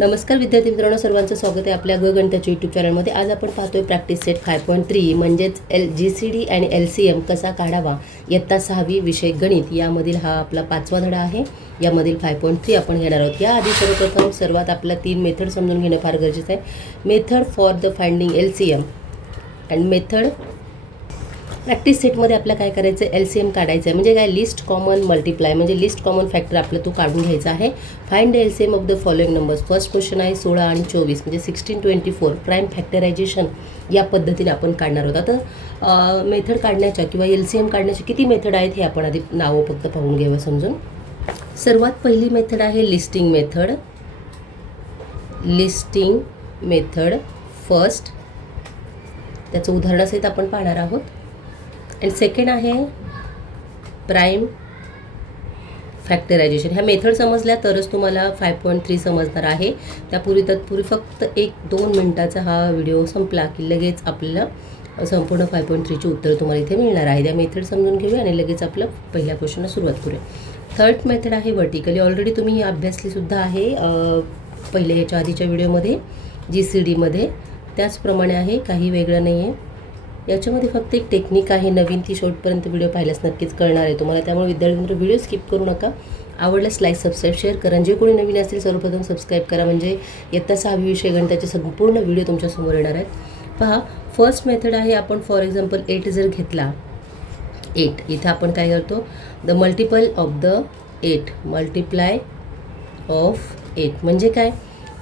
नमस्कार विद्यार्थी मित्रांनो, सर्वांचं स्वागत आहे आपल्या गणिताच्या यूट्यूब चॅनलमध्ये. आज आपण पाहतोय प्रॅक्टिस सेट 5.3 म्हणजेच GCD आणि LCM कसा काढावा इयत्ता 6वी विषय गणित यामधील हा आपला 5वा धडा आहे. यामधील 5.3 आपण घेणार आहोत. याआधी सर्वप्रथम सर्वात आपला 3 मेथड समजून घेणं फार गरजेचं आहे. Method for the finding LCM and method practice सेटमध्ये आपल्याला काय करायचं आहे, LCM काढायचं आहे. म्हणजे काय, लिस्ट कॉमन मल्टिप्लाय म्हणजे लिस्ट कॉमन फॅक्टर आपलं तो काढून घ्यायचा आहे. Find LCM of the following numbers. First question आहे 16 आणि 24 म्हणजे 16, 24 प्राईम फॅक्टरायझेशन या पद्धतीने आपण काढणार आहोत. आता मेथड काढण्याच्या किंवा LCM काढण्याचे किती मेथड आहेत हे आपण आधी नावं फक्त पाहून घ्यावं समजून. सर्वात पहिली मेथड आहे listing method. Listing method first, त्याचं उदाहरणासहित आपण पाहणार आहोत. अँड सेकंड आहे प्राईम फॅक्टरायझेशन. ह्या मेथड समजल्या तरच तुम्हाला 5.3 समजणार आहे. तत्पूर्वी फक्त 1-2 मिनटाचा हा व्हिडिओ संपला की लगेच आपल्याला संपूर्ण 5.3ची उत्तर तुम्हाला इथे मिळणार आहे. त्या मेथड समजून घेऊया आणि लगेच आपलं पहिल्या क्वेश्चनला सुरुवात करूया. थर्ड मेथड आहे वर्टिकली. ऑलरेडी तुम्ही ही अभ्यासलीसुद्धा आहे पहिले याच्या आधीच्या व्हिडिओमध्ये GCDमध्ये. त्याचप्रमाणे आहे, काही वेगळं नाही आहे. याच्यामध्ये फक्त एक टेक्निक आहे नवीन, ती शेवटपर्यंत व्हिडिओ पाहिल्यास नक्कीच कळणार आहे तुम्हाला. त्यामुळे विद्यार्थी व्हिडिओ स्किप करू नका. आवडल्यास लाईक, सबस्क्राईब, शेअर करा. जे कोणी नवीन असेल सर्वप्रथम सबस्क्राईब करा, म्हणजे इयत्ता 6वी विषय गणिताचे संपूर्ण व्हिडिओ तुमच्यासमोर येणार आहेत. पहा, फर्स्ट मेथड आहे, आपण फॉर एक्झाम्पल 8 जर घेतला, 8 इथं आपण काय करतो, the multiple of the 8, multiply of 8 म्हणजे काय,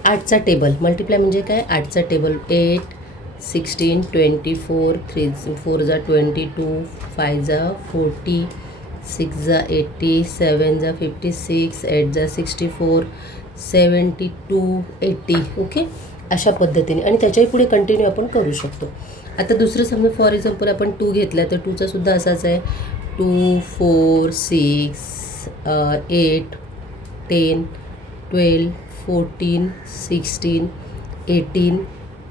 8चा टेबल. मल्टिप्लाय म्हणजे काय, 8चा टेबल. 8, 16, 24, 3 4 जा 22, 5 जा 40, 6 जा 80, 7 जा 56, 8 जा 64, 72, 80. ओके, अशा पद्धतीने. आणि त्याच्याही पुढे कंटिन्यू आपण करू शकतो. आता दुसरं समजा फॉर एक्झाम्पल आपण 2 घेतला तर 2चा सुद्धा असाच आहे. 2, 4, 6, 8, 10, 12, 14, 16, 18,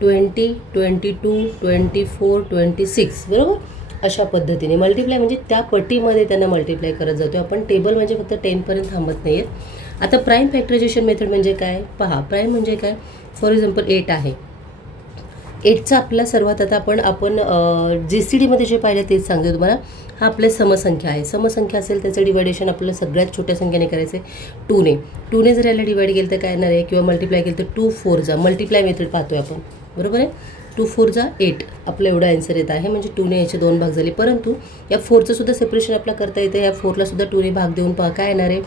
20, 22, 24, 26. बरोबर, अशा पद्धतीने मल्टिप्लाय म्हणजे त्या पटीमध्ये त्यांना मल्टिप्लाय करत जातो आपण. टेबल म्हणजे फक्त 10पर्यंत थांबत नाही आहेत. आता प्राईम फॅक्टरायझेशन मेथड म्हणजे काय, पहा, प्राईम म्हणजे काय, फॉर एक्झाम्पल 8 आहे. 8चा आपला सर्वात आता आपण GCDमध्ये जे पाहिलं तेच सांगते तुम्हाला. हा आपल्या समसंख्या आहे. समसंख्या असेल त्याचं डिवायडेशन आपल्याला सगळ्यात छोट्या संख्येने करायचं आहे, 2ने. 2ने जर याला डिवाइड केलं तर काय येणार आहे, किंवा मल्टिप्लाय केलं तर 2 4 जा, मल्टिप्लाय मेथड पाहतोय आपण. बरोबर आहे, 2 4 जा 8 आपलं एवढं आन्सर येत आहे. म्हणजे 2ने याचे 2 भाग झाले. परंतु या 4चं सुद्धा सेपरेशन आपला करता येतं. या 4ला सुद्धा 2ने भाग देऊन पहा काय येणार आहे,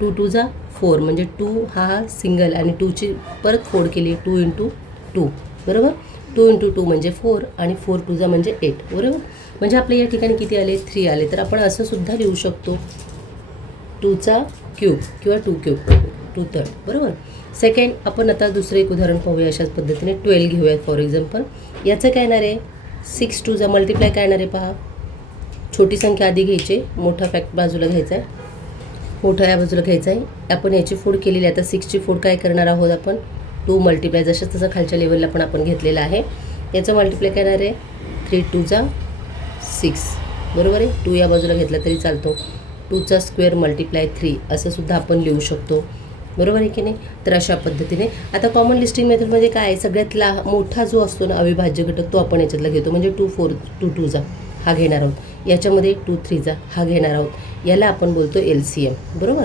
2 2 जा 4 म्हणजे 2 हा सिंगल आणि 2ची परत फोड केली, 2 × 2. बरोबर, 2 × 2 म्हणजे 4 आणि 4 2 जा म्हणजे 8. बरोबर, म्हणजे आपल्या या ठिकाणी किती आले, 3 आले. तर आपण असं सुद्धा लिहू शकतो, 2चा क्यूब किंवा 2 क्यूब, 2 3. बरोबर. सेकंड आपण आता दुसरं एक उदाहरण पाहूया अशाच पद्धतीने. 12 घेऊया फॉर एक्झाम्पल. याचं काय येणार आहे, 6 2 जा मल्टिप्लाय काय येणार आहे पहा, छोटी संख्या आधी घ्यायची, मोठा फॅक्ट बाजूला घ्यायचा आहे, मोठा या बाजूला घ्यायचा आहे. आपण याची फोड केलेली आहे. आता 6ची फोड काय करणार आहोत आपण, 2 मल्टिप्लाय जसं तसं खालच्या लेवलला पण आपण घेतलेलं आहे. याचं मल्टिप्लाय काय येणार आहे, 3 2 जा 6. बरोबर आहे, 2 या बाजूला घेतला तरी चालतो. 2चा स्क्वेअर मल्टिप्लाय 3 असं सुद्धा आपण लिहू शकतो. बरोबर आहे की नाही. तर अशा पद्धतीने आता कॉमन लिस्टिंग मेथडमध्ये काय आहे, सगळ्यातला मोठा जो असतो ना अविभाज्य घटक तो आपण याच्यातला घेतो. म्हणजे 2 2 जा हा घेणार आहोत. याच्यामध्ये 2 3 जा हा घेणार आहोत. याला आपण बोलतो LCM. बरोबर.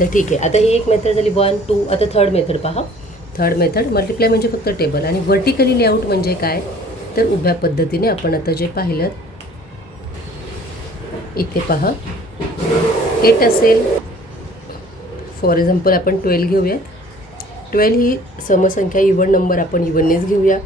तर ठीक आहे, आता ही एक मेथड झाली 1 2. आता थर्ड मेथड पहा. थर्ड मेथड मल्टिप्लाय म्हणजे फक्त टेबल, आणि व्हर्टिकली लेआउट म्हणजे काय, तर उभ्या पद्धतीने आपण आता जे पाहिलं इथे पहा, 8 असेल फॉर एक्झाम्पल आपण 12 घेऊयात. 12 ही समसंख्या इव्हन नंबर, आपण इव्हननेच घेऊया.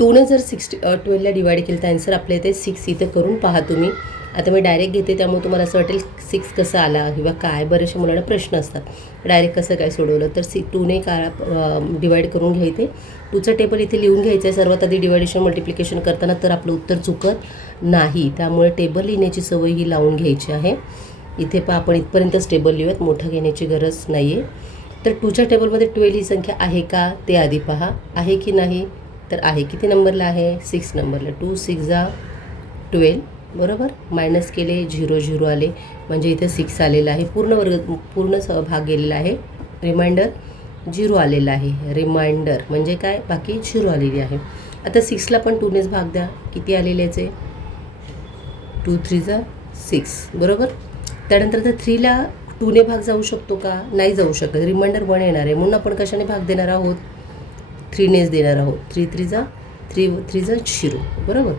2ने जर 12ला डिवाइड केलं तर आन्सर आपल्या इथे 6 इथं करून पहा तुम्ही. आता मी डायरेक्ट घेते त्यामुळे तुम्हाला असं वाटेल 6 कसं आला किंवा काय, बरेचसे मुलांना प्रश्न असतात डायरेक्ट कसं काय सोडवलं. तर 2ने काय डिवाइड करून घ्यायचे. 2चं टेबल इथे लिहून घ्यायचं आहे सर्वात आधी डिवायडेशन मल्टिप्लिकेशन करताना, तर आपलं उत्तर चुकत नाही. त्यामुळे टेबल लिहिण्याची सवय ही लावून घ्यायची आहे. इथे पहा आपण इथपर्यंतच टेबल लिहूयात, मोठा घेण्याची गरज नाही आहे. तर 2च्या टेबलमध्ये 12 ही संख्या आहे का ते आधी पहा, आहे की नाही, तर आहे. किती नंबरला आहे, 6 नंबरला. 2 6 जा 12. बरोबर, मायनस केले 0 0 आले म्हणजे इथे 6 आलेलं आहे. पूर्ण भाग गेलेला आहे. रिमाइंडर 0 आलेला आहे. रिमाइंडर म्हणजे काय, बाकी 0 आलेली आहे. आता 6ला पण 2नेच भाग द्या. किती आलेल्याचे 2 3 जा 6 बरोबर. त्यानंतर तर 3ला 2ने भाग जाऊ शकतो का, नाही जाऊ शकत. रिमाइंडर 1 येणार आहे म्हणून आपण कशाने भाग देणार आहोत, 3नेच देणार आहोत. 3 3 जा 0 बरोबर,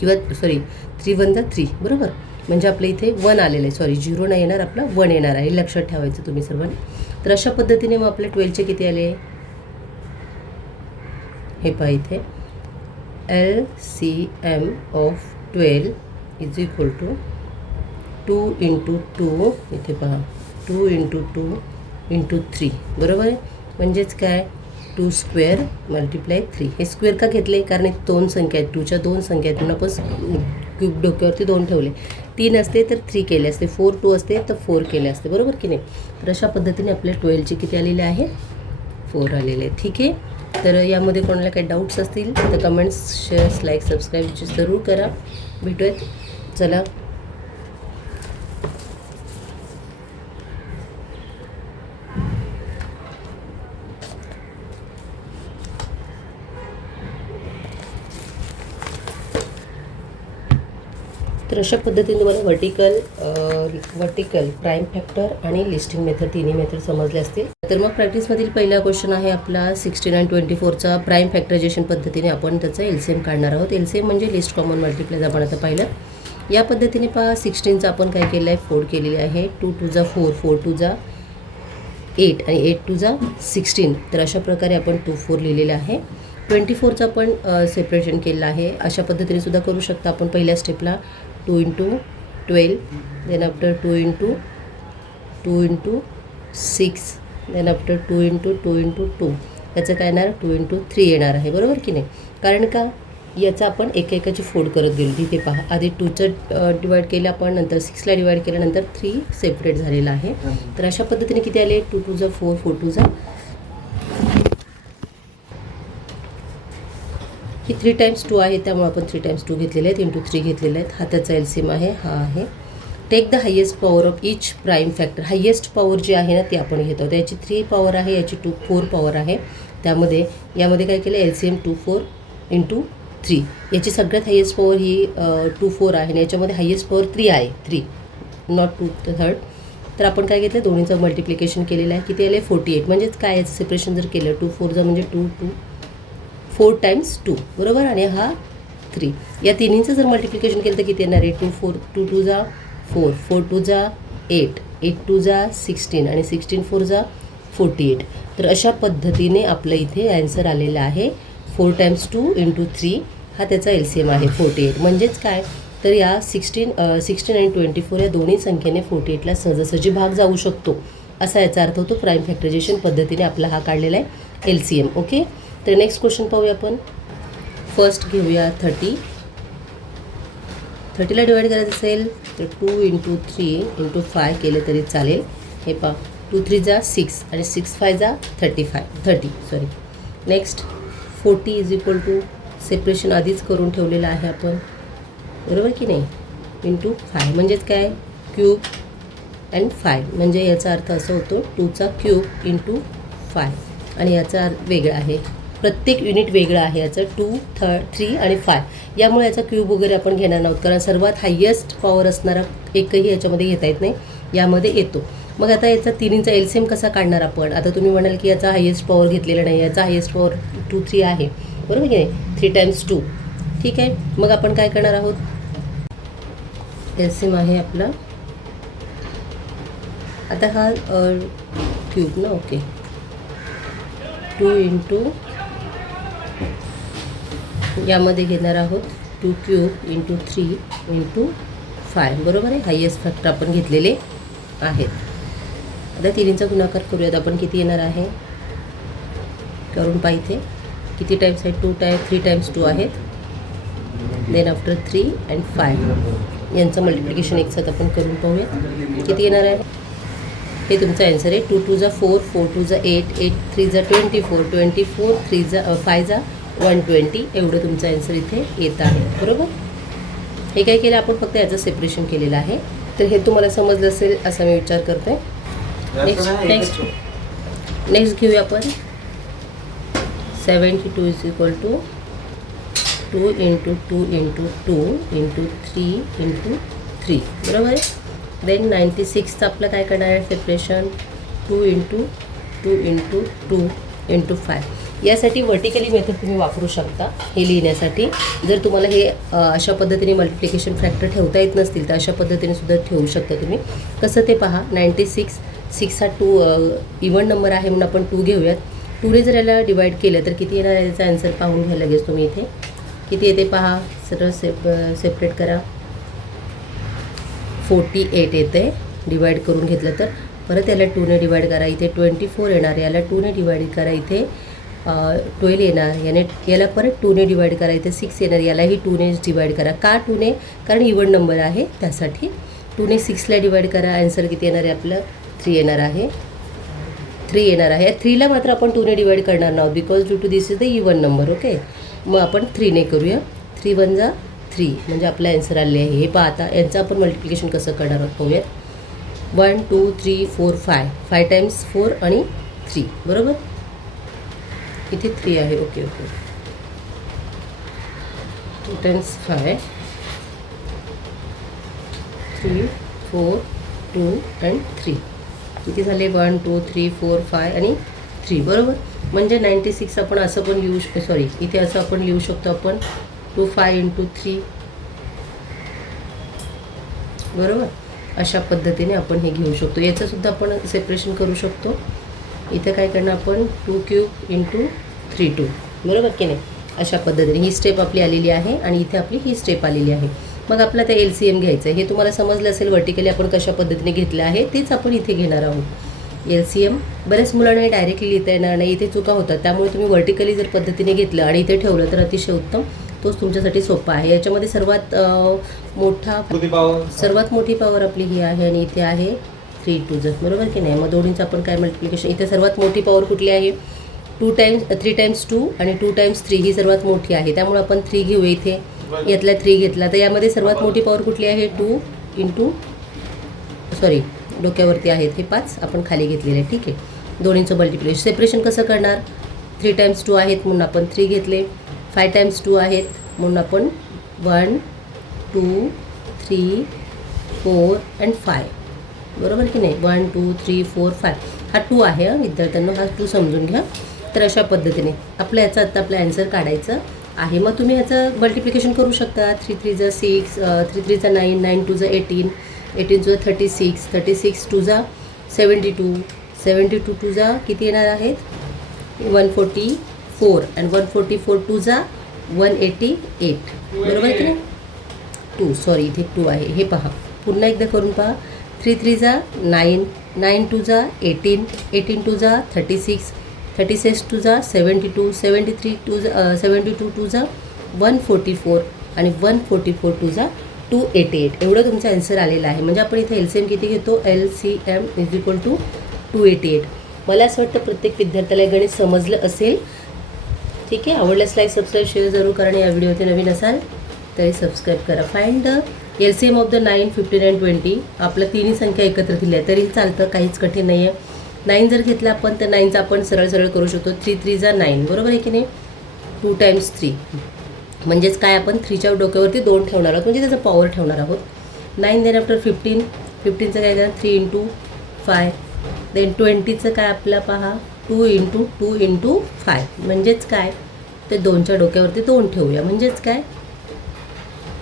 किंवा सॉरी 3 1 जा 3 बरोबर. म्हणजे आपल्या इथे 1 आलेलं आहे, सॉरी 0 नाही येणार, आपला 1 येणार आहे. लक्षात ठेवायचं तुम्ही सर्वांनी. तर अशा पद्धतीने मग आपल्या 12चे किती आले, हे पहा इथे LCM of 12 is equal to 2 × 2, इथे पहा 2 × 2 × 3 बरोबर आहे. म्हणजेच काय 2 स्क्वेअर मल्टिप्लाय 3. हे स्क्वेअर का घेतले, कारण एक 2 संख्या आहेत, 2च्या 2 संख्या आहेत म्हणून आपण क्यूब डोक्यावरती 2 ठेवले. 3 असते तर 3 केले असते, 4 2 असते तर 4 केले असते बरोबर की नाही. तर अशा पद्धतीने आपल्या 12चे किती आलेले आहे, 4 आलेले आहे. ठीक आहे. तर यामध्ये कोणाला काही डाऊट्स असतील तर कमेंट्स, शेअर्स, लाईक, सबस्क्राईब जरूर करा. भेटूयात, चला. तर अशा पद्धतीने तुम्हाला वर्टिकल प्राईम फॅक्टर आणि लिस्टिंग मेथड तिन्ही मेथड समजले असतील. तर मग प्रॅक्टिसमधील पहिला क्वेश्चन आहे आपला 16 आणि 24चा प्राईम फॅक्टरायझेशन पद्धतीने आपण त्याचा LCM काढणार आहोत. LCM म्हणजे लिस्ट कॉमन मल्टिप्लाय आपण आता पाहिलं. या पद्धतीने पहा 16चा आपण काय केलं आहे, फोड केलेली आहे. 2 2 जा 4, 4 2 जा 8 आणि 8 2 जा 16. तर अशा प्रकारे आपण 2 4 लिहिलेलं आहे. 24चा आपण सेपरेशन केलं आहे. अशा पद्धतीने सुद्धा करू शकता आपण. पहिल्या स्टेपला 2 × 12, देन आफ्टर 2 × 2 × 6, देन आफ्टर 2 × 2 × 2. याचं काय येणार, 2 × 3 येणार आहे बरोबर की नाही. कारण का याचा आपण एकेकाची फोड करत गेलो. तिथे पहा आधी 2चं डिवाईड केलं आपण, नंतर 6ला डिवाईड केलं, नंतर 3 सेपरेट झालेलं आहे. तर अशा पद्धतीने किती आले, 2 2 जा 4, 4 2 जा ही 3 टाइम्स 2 आहे त्यामुळे आपण 3 टाइम्स 2 घेतलेले आहेत, × 3 घेतलेले आहेत. हा त्याचा LCM आहे, हा आहे. Take the highest power of each prime factor. Highest power जी आहे ना ती आपण घेतो. याची 3 पॉवर आहे, याची 4 पॉवर आहे. त्यामध्ये यामध्ये काय केलं, LCM 2 4 × 3. याची सगळ्यात हायेस्ट पॉवर ही 2 4 आहे आणि याच्यामध्ये हायेस्ट पॉवर 3 आहे, 3 नॉट 2 3rd. तर आपण काय घेतलं, दोन्हीचं मल्टिप्लिकेशन केलेलं आहे. किती आले, 48. म्हणजेच काय याचं सेपरेशन जर केलं 2 4 जा म्हणजे 2 2 4 टाइम्स 2 बरोबर. आणि हा 3. या तिन्हीचं जर मल्टिप्लिकेशन केलं तर किती येणार आहे, 2 4 2 2 जा 4, 4 2 जा 8, 8 2 जा 16 आणि 16 4 जा 48. तर अशा पद्धतीने आपलं इथे ॲन्सर आलेलं आहे. 4 टाइम्स 2 × 3 हा त्याचा LCM आहे 48. म्हणजेच काय, तर या 16 आणि 24 या दोन्ही संख्येने 48ला सहजासहजी भाग जाऊ शकतो असा याचा अर्थ होतो. प्राईम फॅक्टरायझेशन पद्धतीने आपला हा काढलेला आहे LCM. ओके. तर नेक्स्ट क्वेश्चन पाहूया आपण. फर्स्ट घेऊया 30. 30ला डिवाईड करायचं असेल तर 2 × 3 × 5 केलं तरी चालेल. हे पहा 2 3 जा 6 आणि 6 5 जा 30. Next 40 is equal to separation आधीच करून ठेवलेलं आहे आपण बरोबर की नाही, × 5 म्हणजेच काय, क्यूब अँड 5. म्हणजे याचा अर्थ असं होतो 2चा क्यूब × 5 आणि याचा वेगळा आहे. प्रत्येक युनिट वेगळं आहे याचं, 2 3 आणि 5. यामुळे याचा क्यूब वगैरे आपण घेणार नाहोत कारण सर्वात हायेस्ट पॉवर असणारा एकही याच्यामध्ये घेता येत नाही, यामध्ये येतो. मग आता याचा तिन्हीचा LCM कसा काढणार आपण. आता तुम्ही म्हणाल की याचा हायेस्ट पॉवर घेतलेला नाही, याचा हायेस्ट पॉवर 2 3 आहे बरोबर की नाही, 3 टाइम्स 2. ठीक आहे. मग आपण काय करणार आहोत, LCM आहे आपला. आता हा क्यूब ना, ओके, 2 × यामध्ये घेणार आहोत 2 क्यूब × 3 × 5 बरोबर आहे. हायेस्ट फॅक्टर आपण घेतलेले आहेत. आता तिन्हीचा गुणाकार करूयात आपण. किती येणार आहे करून पाहिजे, किती टाइम्स आहेत, 3 टाइम्स 2 आहेत. देन आफ्टर 3 and 5 यांचं मल्टिप्लिकेशन एकसाथ आपण करून पाहूया. किती येणार आहे, हे तुमचा आन्सर आहे. 2 2 जा 4, 4 2 जा 8, 8 3 जा 24, 24 3 जा 5 जा 120. एवढं तुमचं आन्सर इथे येत आहे बरोबर. हे काय केलं आपण, फक्त याचं सेपरेशन केलेलं आहे. तर हे तुम्हाला समजलं असेल असा मी विचार करते. नेक्स्ट नेक्स्ट घेऊया आपण 72 is equal to 2 into 2 into 2 into 3 into 3 बरोबर आहे. देन 96चं आपलं काय करणार आहे सेपरेशन 2 इंटू 2 इंटू 2 इंटू 5. यासाठी वर्टिकली मेथड तुम्ही वापरू शकता हे लिहिण्यासाठी. जर तुम्हाला हे अशा पद्धतीने मल्टिप्लिकेशन फॅक्टर ठेवता येत नसतील तर अशा पद्धतीने सुद्धा ठेवू शकता तुम्ही. कसं ते पहा 96 6 हा 2 इव्हन नंबर आहे म्हणून आपण 2 घेऊयात. 2ने जर याला डिवाईड केलं तर किती येणार आहे याचा आन्सर पाहून घ्या लगेच तुम्ही. इथे किती येते पहा सरळ सेपरेट करा 48 येते डिवाईड करून घेतलं तर. परत याला 2ने डिवाईड करा इथे 24 येणार. याला 2ने डिवाईड करा इथे 12 येणार. याला परत 2ने डिवाईड करा इथे 6 येणार. यालाही 2ने डिवाईड करा. का 2ने? कारण इव्हन नंबर आहे त्यासाठी. 2ने 6ला डिवाईड करा. आन्सर किती येणार आहे आपलं 3 येणार आहे. 3 येणार आहे. 3ला मात्र आपण 2ने डिवाईड करणार नाहोत because due to this is the even number. Okay मग आपण 3ने करूया. 3 1 जा 3 म्हणजे आपला आन्सर आले आहे. हे पहा आता यांचं आपण मल्टिप्लिकेशन कसं करणार आहोत पाहूयात. 1 2 3 4 5 टाइम्स 4 आणि 3 बरोबर. इथे 3 आहे. ओके 2 टाइम्स 5 3 4 2 अँड 3 किती झाले 1 2 3 4 5 आणि 3 बरोबर. म्हणजे 96 आपण असं पण लिहू सॉरी इथे असं आपण लिहू शकतो आपण 2 5 इंटू 3 बरोबर. अशा पद्धतीने आपण हे घेऊ शकतो. याचंसुद्धा आपण सेपरेशन करू शकतो. इथं काय करणार आपण 2 क्यूब इंटू 3 2 बरोबर की नाही. अशा पद्धतीने ही स्टेप आपली आलेली आहे आणि इथे आपली ही स्टेप आलेली आहे. मग आपला त्या LCM घ्यायचं आहे. हे तुम्हाला समजलं असेल वर्टिकली आपण कशा पद्धतीने घेतलं आहे तेच आपण इथे घेणार आहोत. LCM बऱ्याच मुलांना डायरेक्टली लिहिता येणार नाही. इथे चुका होतात. त्यामुळे तुम्ही वर्टिकली जर पद्धतीने घेतलं आणि इथे ठेवलं तर अतिशय उत्तम. तोच तुमच्यासाठी सोपा आहे. याच्यामध्ये सर्वात मोठी पॉवर आपली ही आहे आणि इथे आहे 3 2 बरोबर की नाही. मग दोन्हीचं आपण काय मल्टिप्लिकेशन इथे सर्वात मोठी पॉवर कुठली आहे 3 टाइम्स 2 आणि 2 टाइम्स 3 ही सर्वात मोठी आहे. त्यामुळे आपण 3 घेऊ इथे. यातला 3 घेतला तर यामध्ये सर्वात मोठी पॉवर कुठली आहे 2 इंटू सॉरी डोक्यावरती आहेत हे 5 आपण खाली घेतलेले आहे. ठीक आहे. दोन्हीचं मल्टिप्लिकेशन सेपरेशन कसं करणार 3 टाइम्स 2 आहेत म्हणून आपण 3 घेतले. 5 टाइम्स 2 आहेत म्हणून आपण 1 2 3 4 अँड 5 बरोबर की नाही. 1 2 3 4 5 हा 2 आहे. विद्यार्थ्यांना हा 2 समजून घ्या. तर अशा पद्धतीने आपलं याचा आता आपलं आन्सर काढायचं आहे. मग तुम्ही ह्याचं मल्टिप्लिकेशन करू शकता. 3 3 जा 6 3 3 जा 9 9 2 जा 18 18 2 जा 36 36 2 जा 72 72 2 जा किती येणार आहेत 144 आणि 144 2 जा 188 बरोबर की नाही. 2 सॉरी इथे 2 आहे. हे पहा पुन्हा एकदा करून पहा. 3 3 जा 9 9 2 जा 18 18 2 जा 36 36 2 जा 72 73 2 जा 72 2 जा 144 आणि 144 2 जा 288 एवढं तुमचा आन्सर आलेला आहे. म्हणजे आपण इथे LCM किती घेतो LCM इज इक्वल टू 288. मला असं वाटतं प्रत्येक विद्यार्थ्याला गणित समजलं असेल. ठीक आहे. आवडल्यास लाईक सबस्क्राईब शेअर जरूर करा आणि या व्हिडिओचे नवीन असाल तरी सबस्क्राईब करा. Find the LCM of the 9 15 आणि 20. आपल्या तिन्ही संख्या एकत्र दिल्या तरी चालतं काहीच कठीण नाही आहे. 9 जर घेतला आपण तर 9चा आपण सरळ सरळ करू शकतो. 3 3 जा 9 बरोबर आहे की नाही. 2 टाइम्स 3 म्हणजेच काय आपण 3च्या डोक्यावरती 2 ठेवणार आहोत म्हणजे त्याचा पॉवर ठेवणार आहोत. 9 देन आफ्टर 15 15चं काय करा 3 इंटू 5 देन 20चं काय आपलं पहा 2 इंटू 2 इंटू 5 म्हणजेच काय ते 2च्या डोक्यावरती 2 ठेवूया म्हणजेच काय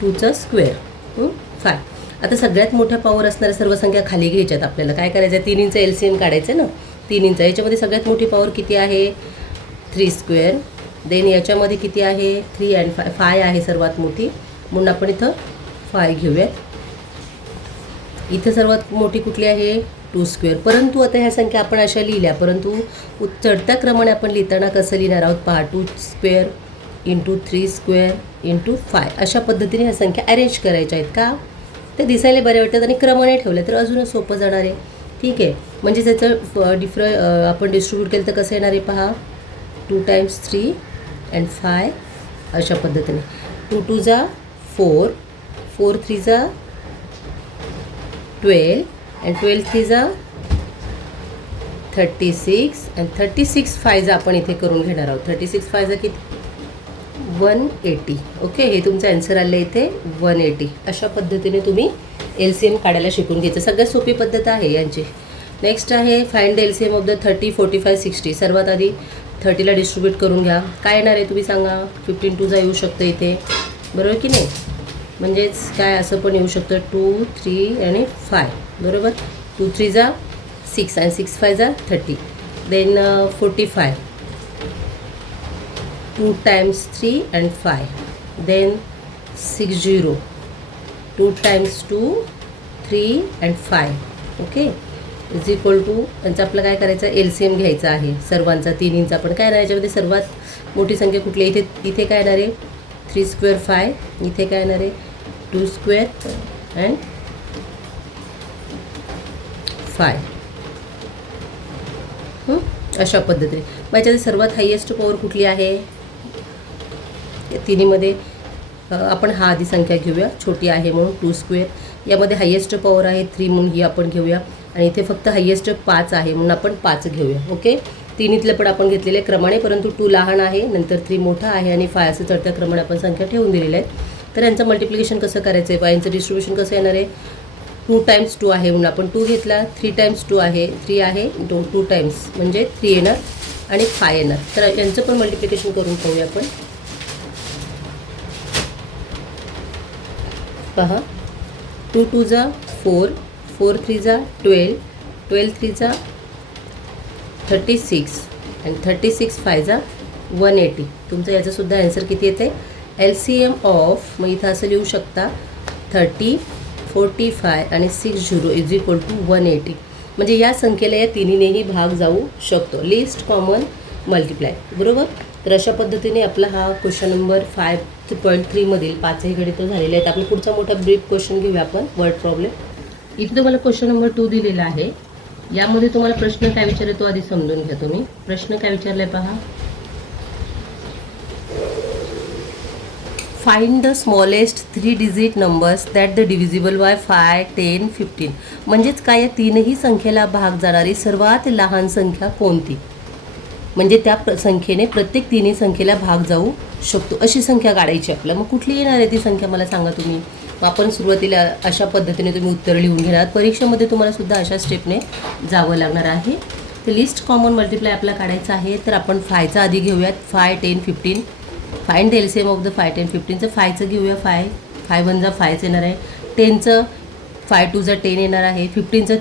2चा स्क्वेअर 5. आता सगळ्यात मोठ्या पॉवर असणाऱ्या सर्व संख्या खाली घ्यायच्यात. आपल्याला काय करायचं आहे 3 इंच LCM काढायचं ना 3 इंच. याच्यामध्ये सगळ्यात मोठी पॉवर किती आहे 3 स्क्वेअर. देन याच्यामध्ये किती आहे 3 अँड 5 आहे सर्वात मोठी म्हणून आपण इथं 5 घेऊयात. इथं सर्वात मोठी कुठली आहे 2 स्क्वेअर. परंतु आता ह्या संख्या आपण अशा लिहिल्या परंतु चढत्या क्रमाने आपण लिहिताना कसं लिहिणार आहोत पहा 2 स्क्वेअर इंटू 3 स्क्वेअर इंटू 5 अशा पद्धतीने ह्या संख्या अरेंज करायच्या आहेत. का ते दिसायला बरे वाटतात आणि क्रमाने ठेवलं तर अजूनच सोपं जाणार आहे. ठीक आहे. म्हणजे त्याचं आपण डिस्ट्रीब्यूट केलं तर कसं येणार आहे पहा 2 टाइम्स 3 अँड 5 अशा पद्धतीने 2 2 जा 4 4 3 जा 12 अँड 12 3 जा 36 आणि 36 फायजा आपण इथे करून घेणार आहोत. 36 फायजा किती? 180. ओके, हे तुमचं आन्सर आलं इथे 180. अशा पद्धतीने तुम्ही LCM काढायला शिकून घ्यायचं. सगळ्यात सोपी पद्धत आहे यांची. नेक्स्ट आहे find the LCM of the 30, 45, 60. सर्वात आधी 30ला डिस्ट्रीब्यूट करून घ्या. काय येणार आहे तुम्ही सांगा? 15 2 येऊ शकतं इथे, बरोबर की नाही? म्हणजेच काय असं पण येऊ शकतं 2, 3 आणि 5, बरोबर. 2 3 6 आणि 6 5 30. Then 45, 2 times 3 and 5. Then 60, 2 times 2, 3 and 5. Okay, is equal to, यांचं आपलं काय करायचं? LCM घ्यायचा आहे सर्वांचा, तिन्हींचा. पण काय नाही, याच्यामध्ये सर्वात मोठी संख्या कुठली? इथे काय येणार आहे? 3 square 5. इथे काय येणार आहे? 2 square and 5. अशा पद्धतीने. मग याच्यामध्ये सर्वात हायेस्ट पॉवर कुठली आहे? तिन्हीमध्ये आपण हा आधी संख्या घेऊया, छोटी आहे म्हणून 2 square. यामध्ये हायेस्ट पॉवर आहे 3 म्हणून ही आपण घेऊया. आणि इथे फक्त हायेस्ट 5 आहे म्हणून आपण 5 घेऊया. ओके, तिन्हीतले पण आपण घेतलेले क्रमाने, परंतु 2 लहान आहे, नंतर 3 मोठा आहे आणि 5 असं चढत्या क्रमाने आपण संख्या ठेवून दिलेल्या आहेत. तर यांचं मल्टिप्लिकेशन कसं करायचं आहे? यांचं डिस्ट्रीब्युशन कसं येणार आहे? 2 times 2 आहे म्हणून आपण 2 घेतला. 3 times 2 आहे, 3 आहे, 2 times म्हणजे 3 येणार आणि 5 येणार. तर यांचं पण मल्टिप्लिकेशन करून पाहूया आपण. पहा, 2 2 4, 4 3 12, 12 3 36 आणि 36 5 180. तुमचं याचंसुद्धा आन्सर किती येते? LCM ऑफ, मग इथं असं लिहू शकता 30, 45 आणि 60 इज इक्वल टू 180. म्हणजे या संख्येला या तिन्हीनेही भाग जाऊ शकतो. लिस्ट कॉमन मल्टिप्लाय, बरोबर. तर अशा पद्धतीने आपला हा क्वेश्चन नंबर 5.3 मधील 5ही गणित झालेले आहेत. आपण पुढचा मोठा ब्रीफ क्वेश्चन घेऊया आपण, वर्ड प्रॉब्लेम. इथे तुम्हाला क्वेश्चन नंबर 2 दिलेला आहे. यामध्ये तुम्हाला प्रश्न काय विचारले तो आधी समजून घ्या तुम्ही. प्रश्न काय विचारलाय पहा. Find the smallest 3 digit numbers that the divisible by 5, 10, 15. म्हणजेच काय, या तीनही संख्येला भाग जाणारी सर्वात लहान संख्या कोणती? म्हणजे त्या संख्येने प्रत्येक तिन्ही संख्येला भाग जाऊ शकतो अशी संख्या काढायची आपल्याला. मग कुठली येणार आहे ती संख्या मला सांगा तुम्ही. मग आपण सुरुवातीला अशा पद्धतीने तुम्ही उत्तर लिहून घेणार. परीक्षेमध्ये तुम्हाला सुद्धा अशा स्टेपने जावं लागणार आहे. तर लिस्ट कॉमन मल्टिप्लाय आपल्याला काढायचं आहे. तर आपण 5चा आधी घेऊयात. 5, 10, 15. फाइंड LCM ऑफ द 5, 10, 15चं 5चं घेऊया. 5 1 5 येणार आहे. 10चं 5 2 10 येणार आहे. 15चं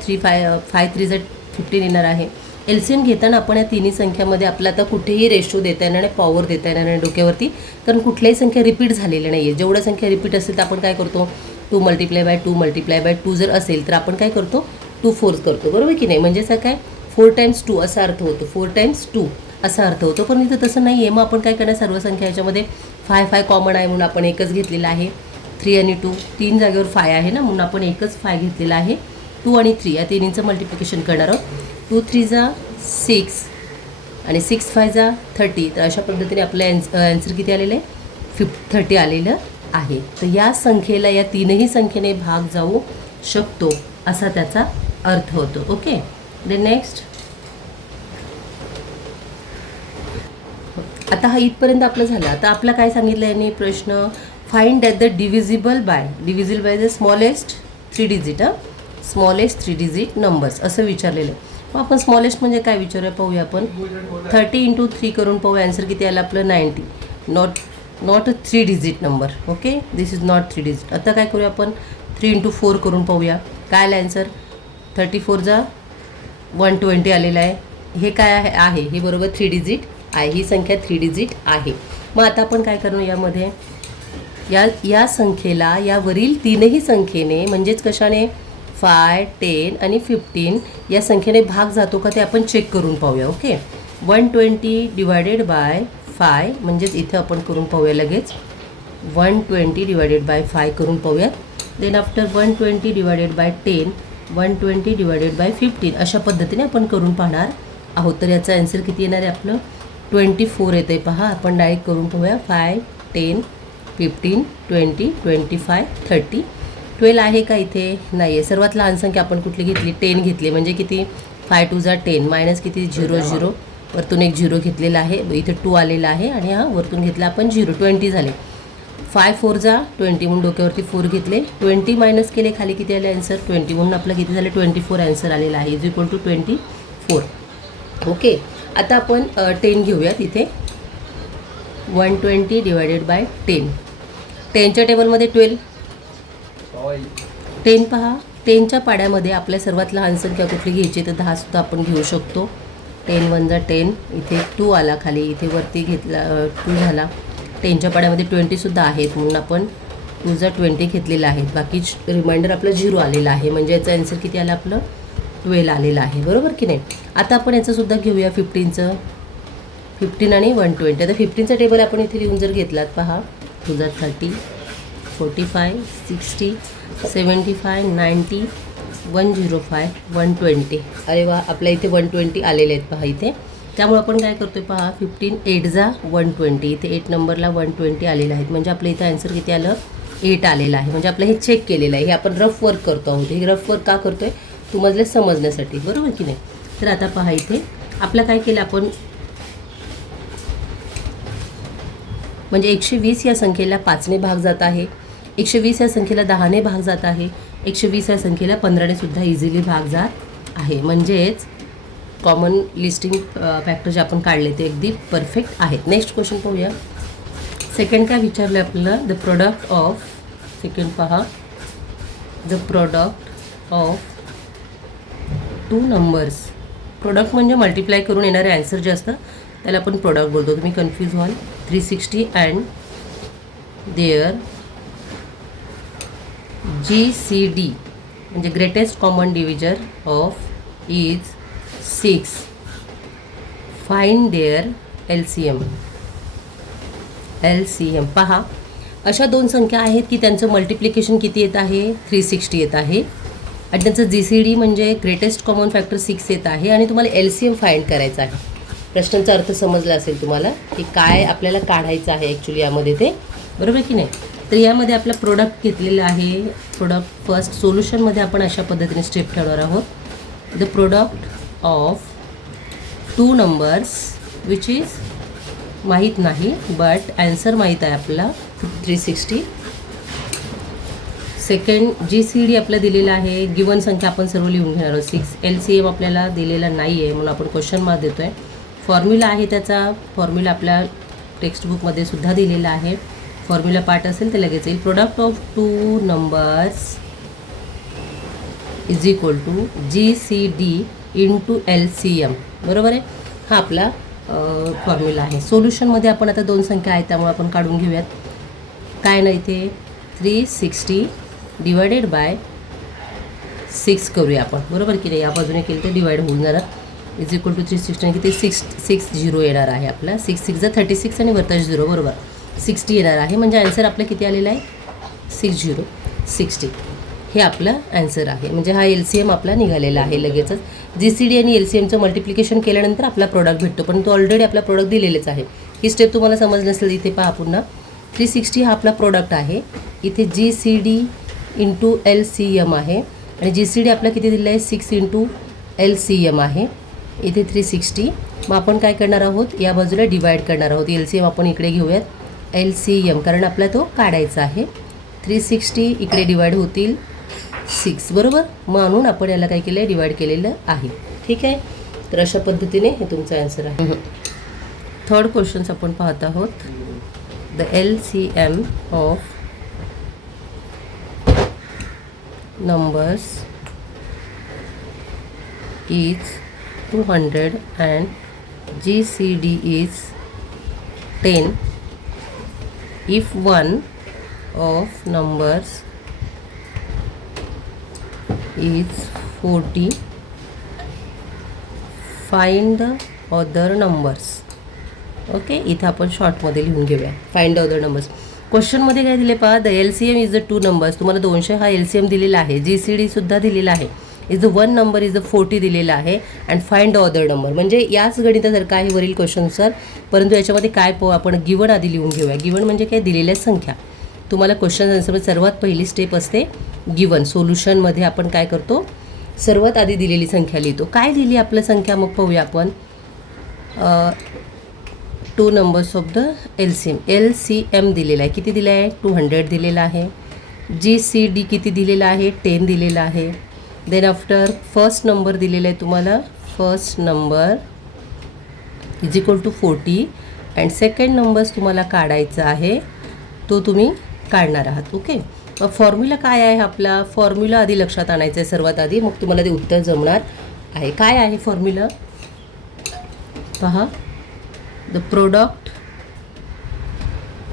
5 3 15 येणार आहे. LCM घेताना आपण या तिन्ही संख्यामध्ये आपल्याला आता कुठेही रेशो देता येणार नाही, पॉवर देता येणार नाही डोक्यावरती, कारण कुठल्याही संख्या रिपीट झालेली नाही आहे. जेवढ्या संख्या रिपीट असेल तर आपण काय करतो? 2 × 2 जर असेल तर आपण काय करतो? 2 4 करतो, बरोबर की नाही? म्हणजे काय 4 times 2 असा अर्थ होतो. 4 times 2 असा अर्थ होतो. पण इथं तसं नाही आहे. मग आपण काय करणार? सर्व संख्या याच्यामध्ये 5 कॉमन आहे म्हणून आपण एकच घेतलेला आहे. 3 आणि 2, 3 जागेवर 5 आहे ना, म्हणून आपण एकच 5 घेतलेला आहे. 2 आणि 3 या तिन्हींचं मल्टिप्लिकेशन करणार आहोत. 2 3 6 आणि 6 5 30. तर अशा पद्धतीने आपलं आन्सर किती आलेलं आहे? 30 आलेलं आहे. तर या संख्येला या तीनही संख्येने भाग जाऊ शकतो असा त्याचा अर्थ होतो. Okay, then next. आता हा इथपर्यंत आपलं झालं. आता आपला काय सांगितलं यांनी प्रश्न? Find that the divisible by the smallest 3 digit, smallest 3 digit numbers असं विचारलेलं. मग आपण स्मॉलेस्ट म्हणजे काय विचारूया पाहूया आपण. 30 × 3 करून पाहूया. आन्सर किती आलं आपलं? 90. Not a 3 digit number. Okay, this is not 3 digit. आता काय करूया आपण? 3 × 4 करून पाहूया. काय आलं आन्सर? 34 120 आलेलं आहे. हे काय आहे? हे बरोबर 3 डिजिट आहे. ही संख्या 3 डिजिट आहे. मग आता आपण काय करू यामध्ये? या संख्येला यावरील तीनही संख्येने म्हणजेच कशाने? 5, 10 आणि 15 या संख्येने भाग जातो का ते आपण चेक करून पाहूया. ओके, 120 डिवायडेड बाय 5 म्हणजेच इथे आपण करून पाहूया लगेच. 120 डिवायडेड बाय 5 करून पाहूयात. Then after 120 divided by 10, 120 divided by 15 अशा पद्धतीने आपण करून पाहणार आहोत. तर याचा आन्सर किती येणार आहे आपलं? 24 येतं आहे. पहा, आपण डायरेक्ट करून पाहूया. 5, 10, 15, 20, 25, 30. 12 आहे का इथे? नाही आहे. सर्वात लहान संख्या आपण कुठली घेतली? 10 घेतली. म्हणजे किती? 5 2 जा 10 मायनस किती 0 0 वरतून एक 0 घेतलेला आहे, इथे 2 आलेला आहे आणि हा वरतून घेतला आपण 0 20 झाले. 5 4 जा 20 म्हणून डोक्यावरती 4 घेतले, 20 मायनस केले खाली किती आले आन्सर 20 म्हणून आपलं किती झालं 24 आन्सर आलेला आहे इज इक्वल टू 24. ओके, आता आपण 10 घेऊयात इथे. 120 डिवायडेड बाय 10. 10च्या टेबलमध्ये 12. 10 पहा, 10च्या पाड्यामध्ये आपल्या सर्वात लहान संख्या कुठली घ्यायची तर 10 सुद्धा आपण घेऊ शकतो. 10 1 जा 10, इथे 2 आला खाली, इथे वरती घेतला 2 झाला. 10च्या पाड्यामध्ये 20 सुद्धा आहेत म्हणून आपण 2 जा 20 घेतलेलं आहे. बाकी रिमाइंडर आपलं 0 आलेलं आहे, म्हणजे याचं आन्सर किती आलं आपलं 12 आलेलं आहे, बरोबर की नाही. आता आपण याचं सुद्धा घेऊया 15चं. 15 आणि 120. आता 15चा टेबल आपण इथे लिहून जर घेतलात पहा 2 जा 30, 45, 60, 75, 90, 105, 120. अरे वा, आपल्या इथे 120 आलेले आहेत पहा इथे. त्यामुळे आपण काय करतोय पहा 15 8 जा 120, इथे 8 नंबरला 120 आलेलं आहेत, म्हणजे आपलं इथं आन्सर किती आलं 8 आलेलं आहे. म्हणजे आपलं हे चेक केलेलं आहे, हे आपण रफ वर्क करतो आहोत. हे रफ वर्क का करतोय तुम्हाला समजण्यासाठी, बरोबर की नाही. तर आता पहा इथे आपलं काय केलं आपण, म्हणजे 120 या संख्येला 5ने भाग जात आहे, 120 या संख्येला 10ने भाग जात आहे, 120 या संख्येला 15ने सुद्धा इझिली भाग जात आहे. म्हणजेच कॉमन लिस्टिंग फॅक्टर जे आपण काढले ते अगदी परफेक्ट आहेत. नेक्स्ट क्वेश्चन पाहूया. सेकंड काय विचारलं आपल्याला, द प्रोडक्ट ऑफ, सेकंड पहा, the product of 2 numbers. Product म्हणजे मल्टिप्लाय करून येणारे आन्सर जे असतं त्याला आपण प्रोडक्ट बोलतो. तुम्ही कन्फ्यूज व्हाल. 360 अँड देअर GCD म्हणजे greatest common divisor of is 6. Find their LCM. पहा, अशा 2 संख्या आहेत की त्यांचं मल्टिप्लिकेशन किती येत आहे 360 येत आहे आणि त्यांचं GCD म्हणजे ग्रेटेस्ट कॉमन फॅक्टर 6 येत आहे आणि तुम्हाला LCM फाइंड करायचा आहे. प्रश्नांचा अर्थ समजला असेल तुम्हाला की काय आपल्याला काढायचं आहे ॲक्च्युली यामध्ये ते, बरोबर की नाही. तर यामध्ये आपलं प्रोडक्ट घेतलेलं आहे. प्रोडक्ट फर्स्ट सोल्युशनमध्ये आपण अशा पद्धतीने स्टेप ठेवणार आहोत. The product of 2 numbers which is माहीत नाही बट ॲन्सर माहीत आहे आपला 360. सेकंड GCD आपला दिलेला आहे. गिवन संख्या आपण सर्व लिहून घेणार आहोत 6. LCM आपल्याला दिलेला नाही आहे म्हणून आपण क्वेश्चन मार्क देतो आहे. फॉर्म्युला आहे त्याचा, फॉर्म्युला आपल्या टेक्स्टबुकमध्ये सुद्धा दिलेला आहे. फॉर्म्युला पार्ट असेल तर लगेच येईल. Product of 2 numbers is equal to GCD into LCM, बरोबर आहे. हा आपला फॉर्म्युला आहे. सोल्युशनमध्ये आपण आता 2 संख्या आहेत त्यामुळे आपण काढून घेऊयात. काय नाही इथे 360 डिवायडेड बाय 6 करूया आपण, बरोबर की नाही. या बाजूने केलं तर डिवाइड होऊन जाणार. इज इक्वल टू 360 किती 660 येणार आहे आपला. 6 6 जा 36 आणि वरता 0, बरोबर 60 येणार आहे. म्हणजे आन्सर आपलं किती आलेलं आहे 60 हे आपलं आन्सर आहे. म्हणजे हा LCM आपला निघालेला आहे लगेचच. GCD आणि LCMचं मल्टिप्लिकेशन केल्यानंतर आपला प्रोडक्ट भेटतो, पण तो ऑलरेडी आपला प्रोडक्ट दिलेलेच आहे. ही स्टेप तुम्हाला समजली नसेल इथे पहा पुन्हा. 360 हा आपला प्रोडक्ट आहे. इथे GCD इंटू LCM आहे आणि GCD आपला किती दिलेला आहे 6 इंटू LCM आहे. इथे 360. मग आपण काय करणार आहोत या बाजूला डिवाइड करणार आहोत. LCM आपण इकडे घेऊयात, LCM कारण आपला तो काढायचा आहे. 360 इकडे डिवाइड होतील 6, बरोबर. म्हणून आपण याला काय केलं आहे डिवाइड केलेलं आहे. ठीक आहे. तर अशा पद्धतीने हे तुमचं आन्सर आहे. थर्ड क्वेश्चन्स आपण पाहत आहोत. The LCM of numbers is 200 and GCD is 10 if one of numbers is 40. Find the other numbers. Okay, इथं आपण शॉर्टमध्ये लिहून घेऊया. Find the other numbers. क्वेश्चनमध्ये काय दिले पहा, the LCM is the 2 numbers. तुम्हाला 200 हा LCM दिलेला आहे. GCD सुद्धा दिलेला आहे. Is the 1 number is the 40 दिलेला आहे and find the other number. म्हणजे याच गणितासारखं आहे वरील क्वेश्चननुसार, परंतु याच्यामध्ये काय आपण गिवन आधी लिहून घेऊया. गिवन म्हणजे काय दिलेल्या संख्या. तुम्हाला क्वेश्चन आन्सरमध्ये सर्वात पहिली स्टेप असते गिवन. सोल्युशनमध्ये आपण काय करतो सर्वात आधी दिलेली संख्या लिहितो. काय दिली आपलं संख्या मग पाहूया आपण. 2 नंबर्स ऑफ द LCM दिलेला आहे. किती दिलं आहे? 200 दिलेला आहे. GCD किती दिलेला आहे? 10 दिलेला आहे. देन आफ्टर फर्स्ट नंबर दिलेला आहे तुम्हाला. First number is equal to 40 and second numbers तुम्हाला काढायचा आहे, तो तुम्ही काढणार आहात. ओके. मग फॉर्म्युला काय आहे आपला? फॉर्म्युला आधी लक्षात आणायचं आहे सर्वात आधी, मग तुम्हाला ते उत्तर जमणार आहे. काय आहे फॉर्म्युला? पहा, द प्रोडक्ट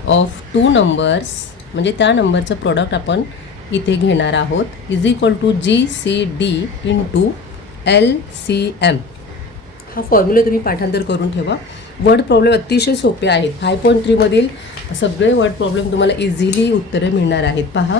ऑफ 2 नंबर्स, म्हणजे त्या नंबरचं प्रोडक्ट आपण इथे घेणार आहोत, is equal to GCD into LCM. हा फॉर्म्युला तुम्ही पाठांतर करून ठेवा. वर्ड प्रॉब्लेम अतिशय सोपे आहेत. 5.3 मधील सगळे वर्ड प्रॉब्लेम तुम्हाला इझिली उत्तरं मिळणार आहेत. पहा,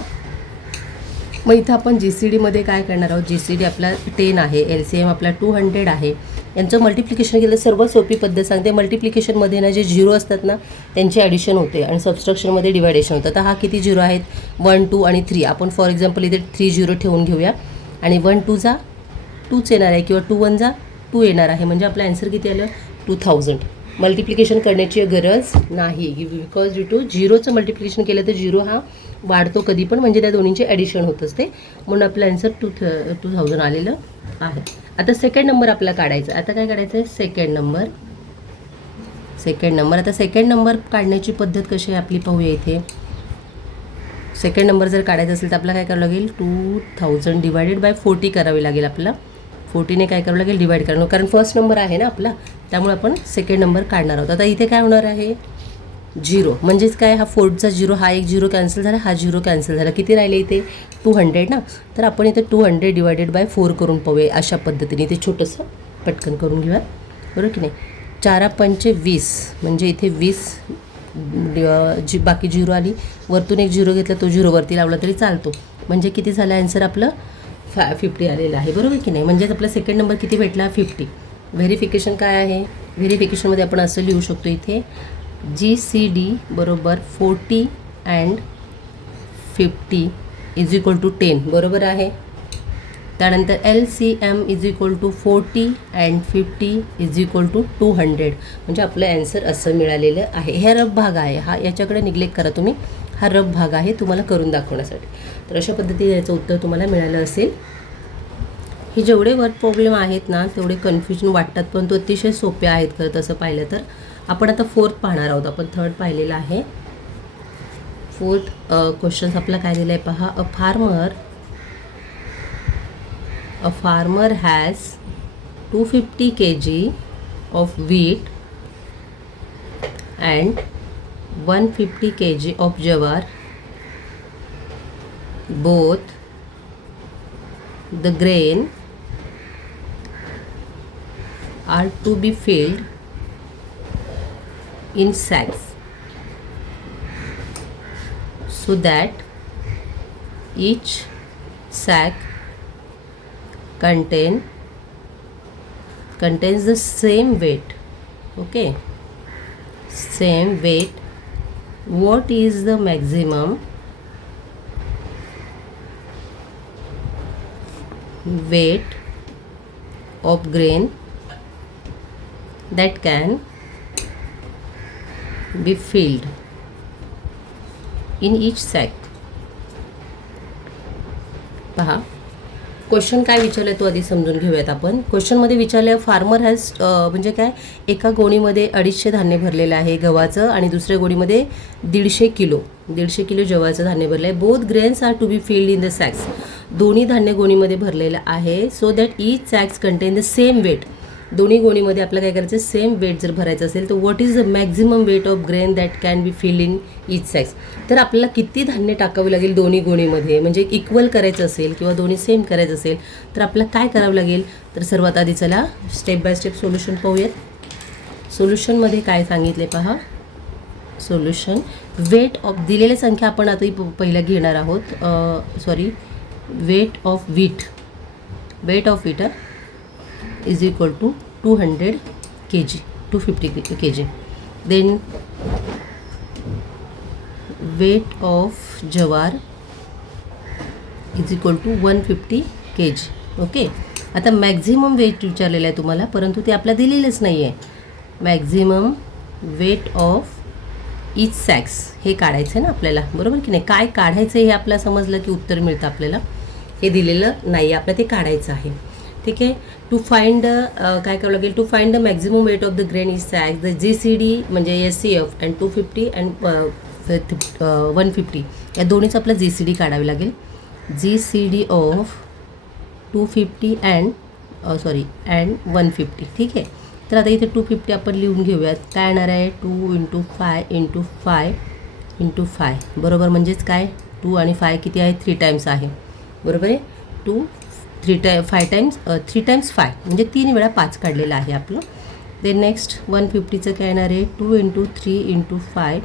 मग इथं आपण GCD मध्ये काय करणार आहोत? GCD आपला 10 आहे, LCM आपला 200 आहे. यांचं मल्टिप्लिकेशन केलं. सर्व सोपी पद्धत सांगते. मल्टिप्लिकेशनमध्ये ना जे झिरो असतात ना त्यांची ॲडिशन होते आणि सबस्ट्रक्शनमध्ये डिवायडेशन होतं. तर हा किती झिरो आहेत? 1, 2 आणि 3. आपण फॉर एक्झाम्पल इथे 3 झिरो ठेवून घेऊया आणि 1 2 जा 2च येणार आहे किंवा 2 1 जा 2 येणार आहे. म्हणजे आपलं आन्सर किती आलं? 2000. मल्टिप्लिकेशन करण्याची गरज नाही, बिकॉज ड्यू टू झिरोचं मल्टिप्लिकेशन केलं तर झिरो हा वाढतो कधी पण, म्हणजे त्या दोन्हींचे ॲडिशन होत असते. म्हणून आपलं आन्सर 2000 आलेलं आहे. आता सेकंड नंबर आपला काढायचा. आता काय काढायचं आहे? Second number. आता सेकंड नंबर काढण्याची पद्धत कशी आहे आपली पाहूया इथे. सेकंड नंबर जर काढायचा असेल तर आपल्याला काय करावं लागेल? 2000 डिवायडेड बाय 40 करावी लागेल आपला. 40ने काय करावं लागेल? डिवाइड करणं, कारण फर्स्ट नंबर आहे ना आपला, त्यामुळे आपण सेकंड नंबर काढणार आहोत. आता इथे काय होणार आहे? झिरो. म्हणजेच काय? हा 4चा झिरो, हा एक झिरो कॅन्सल झाला, हा झिरो कॅन्सल झाला. किती राहिले इथे? 200 ना. तर आपण इथे 200 डिवायडेड बाय 4 करून पाहूया. अशा पद्धतीने इथे छोटंसं पटकन करून घेऊया, बरोबर की नाही. 4 पंचे 20, म्हणजे इथे 20 बाकी झिरो आली, वरतून एक झिरो घेतला, तो झिरो वरती लावला तरी चालतो. म्हणजे किती झालं आन्सर आपलं? 50 आलेलं आहे, बरोबर की नाही. म्हणजेच आपला सेकंड नंबर किती भेटला? 50. व्हेरिफिकेशन काय आहे? व्हेरिफिकेशनमध्ये आपण असं लिहू शकतो इथे, GCD बरोबर 40 अँड 50 इज इक्वल टू 10, बरोबर आहे. त्यानंतर LCM is equal to 40 and 50 is equal to 200. म्हणजे आपलं ॲन्सर असं मिळालेलं आहे. हे रफ भाग आहे, हा याच्याकडे निग्लेक्ट करा तुम्ही. हा रफ भाग आहे तुम्हाला करून दाखवण्यासाठी. तर अशा पद्धतीने याचं उत्तर तुम्हाला मिळालं असेल. हे जेवढे वर्ड प्रॉब्लेम आहेत ना तेवढे कन्फ्युजन वाटतात, पण तो अतिशय सोपे आहेत खरं तसं पाहिलं तर. आपण आता फोर्थ पाहणार आहोत. आपण थर्ड पाहिलेलं आहे. फोर्थ क्वेश्चन्स आपला काय दिलं आहे पहा. A farmer has 250 kg of wheat and 150 kg of jawar. Both the grain are to be filled in sacks so that each sack contains the same weight. Okay, same weight. What is the maximum weight of grain that can be filled in each sack? पहा, question काय विचारलं तो आधी समजून घेऊयात आपण. क्वेश्चनमध्ये विचारलं farmer has, म्हणजे काय, एका गोणीमध्ये 250 धान्य भरलेलं आहे गव्हाचं आणि दुसऱ्या गोणीमध्ये 150 किलो जवाचं धान्य भरलं आहे. Both grains are to be filled in the sacks. दोन्ही धान्य गोणीमध्ये भरलेलं आहे. So that each sacks contain the same weight. दोन्ही गोणीमध्ये आपलं काय करायचं? सेम वेट जर भरायचं असेल तर what is the maximum weight of grain that can be filled in each sacks. तर आपल्याला किती धान्य टाकावे लागेल दोन्ही गोणीमध्ये, म्हणजे इक्वल करायचं असेल किंवा दोन्ही सेम करायचं असेल तर आपल्याला काय करावं लागेल? तर सर्वात आधी चला स्टेप बाय स्टेप सोल्युशन पाहूयात. सोल्युशनमध्ये काय सांगितले पहा. सोल्युशन, वेट ऑफ दिलेल्या संख्या आपण आता पहिल्या घेणार आहोत. Weight of wheat is equal to 200 kg, 250 kg. Then weight of jawar is equal to 150 kg. Okay. आता मॅक्झिमम वेट विचारलेलं आहे तुम्हाला, परंतु ते आपल्याला दिलेलंच नाही आहे. Maximum weight of each sacks हे काढायचं आहे ना आपल्याला, बरोबर की नाही. काय काढायचं हे आपल्याला समजलं की उत्तर मिळतं आपल्याला. हे दिलेलं नाही, आपल्याला ते काढायचं आहे. ठीक आहे. टू फाइंड काय करावं लागेल, to find the maximum weight of the grain is sacks the GCD म्हणजे SCF अँड 250 अँड 150 या दोन्हीचं आपलं GCD काढावी लागेल. GCD of 250 and 150. ठीक आहे. तर आता इथे 250 आपण लिहून घेऊयात. काय येणार आहे, 2 × 5 × 5 × 5 बरोबर. म्हणजेच काय, 2 आणि 5 किती आहे, 3 टाइम्स आहे, बरोबर आहे. 3 टाइम्स 5 म्हणजे 3 वेळा 5 काढलेलं आहे आपलं. देन नेक्स्ट 150चं काय येणार आहे, 2 × 3 × 5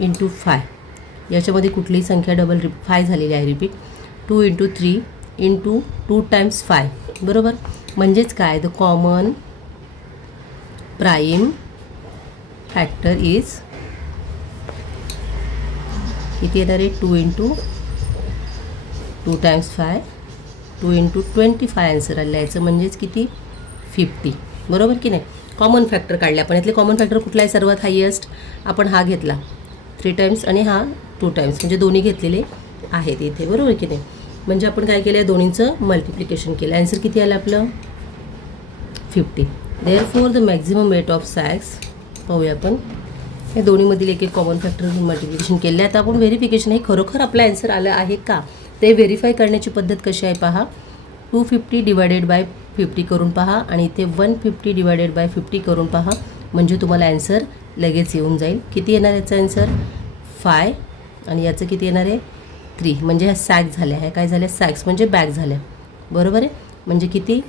× 5 याच्यामध्ये कुठलीही संख्या डबल 5 झालेली आहे रिपीट. 2 × 3 × 2 टाइम्स 5 बरोबर. म्हणजेच काय, the common prime factor is किती येणार आहे, 2 × 2 टाइम्स 5 2 × 25 आन्सर आलं याचं. म्हणजेच किती, 50 बरोबर की नाही. कॉमन फॅक्टर काढले आपण. यातले कॉमन फॅक्टर कुठला आहे सर्वात हायेस्ट, आपण हा घेतला 3 टाइम्स आणि हा 2 टाइम्स म्हणजे दोन्ही घेतलेले आहेत इथे, बरोबर की नाही. म्हणजे आपण काय केलं आहे, दोन्हीचं मल्टिप्लिकेशन केलं. आन्सर किती आलं आपलं, 50. Therefore the maximum weight of sacks, पाहूया आपण हे दोन्हीमधील एक कॉमन फॅक्टर मल्टिप्लिकेशन केले. आता आपण व्हेरिफिकेशन हे खरोखर आपलं आन्सर आलं आहे का ते व्हेरीफाय करण्याची पद्धत कशी आहे पहा. 250 डिवायडेड बाय 50 करून पहा आणि इथे 150 डिवायडेड बाय 50 करून पहा. म्हणजे तुम्हाला आन्सर लगेच येऊन जाईल. किती येणार याचं आन्सर, 5 आणि याचं किती येणार आहे, 3. म्हणजे ह्या सॅक झाल्या, ह्या काय झाल्या, सॅक्स म्हणजे बॅग झाल्या, बरोबर आहे. म्हणजे किती,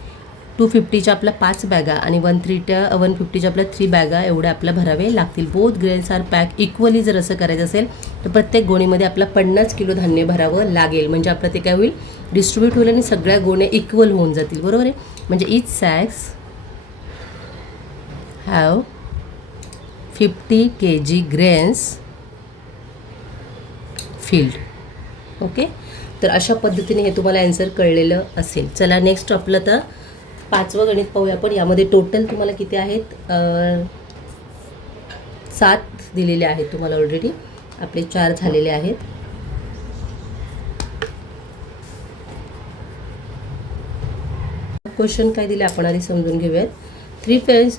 250च्या आपल्या 5 बॅगा आणि 150च्या आपल्या 3 बॅगा एवढ्या आपल्या भरावे लागतील. Both grains are pack equally. जर असं करायचं असेल तर प्रत्येक गोणीमध्ये आपला 50 किलो धान्य भरावं लागेल. म्हणजे आपलं ते काय होईल, डिस्ट्रीब्यूट होईल आणि सगळ्या गोण्या इक्वल होऊन जातील, बरोबर आहे. म्हणजे each sacks have 50 kg grains filled. Okay. तर अशा पद्धतीने हे तुम्हाला आन्सर कळलेलं असेल. चला नेक्स्ट आपलं तर 5वं गणित पाहूया आपण. यामध्ये टोटल तुम्हाला किती आहेत, 7 दिलेले आहेत तुम्हाला ऑलरेडी. आपले 4 झालेले आहेत. क्वेश्चन काय दिले आपण आधी समजून घेऊयात. 3 friends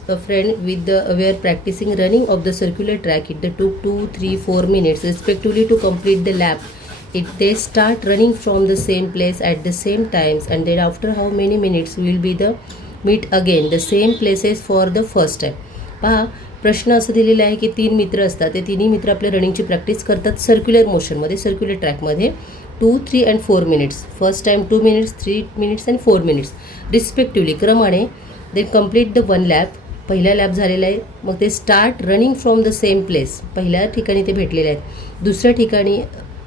with were practicing running of the circular track. It took 2, 3, 4 minutes respectively to complete the lap. They start running from the same place at the same times, and then after how many minutes will be the meet again the same places for the first time. पहा, प्रश्न असं दिलेला आहे की 3 मित्र असतात. ते तिन्ही मित्र आपल्या रनिंगची प्रॅक्टिस करतात सर्क्युलर मोशनमध्ये, सर्क्युलर ट्रॅकमध्ये. 2, 3 and 4 minutes. First time 2 minutes, 3 minutes and 4 minutes respectively क्रमाने. They complete the 1 lap. पहिला लॅप झालेला आहे. मग ते start running from the same place. पहिल्या ठिकाणी ते भेटलेले आहेत. दुसऱ्या ठिकाणी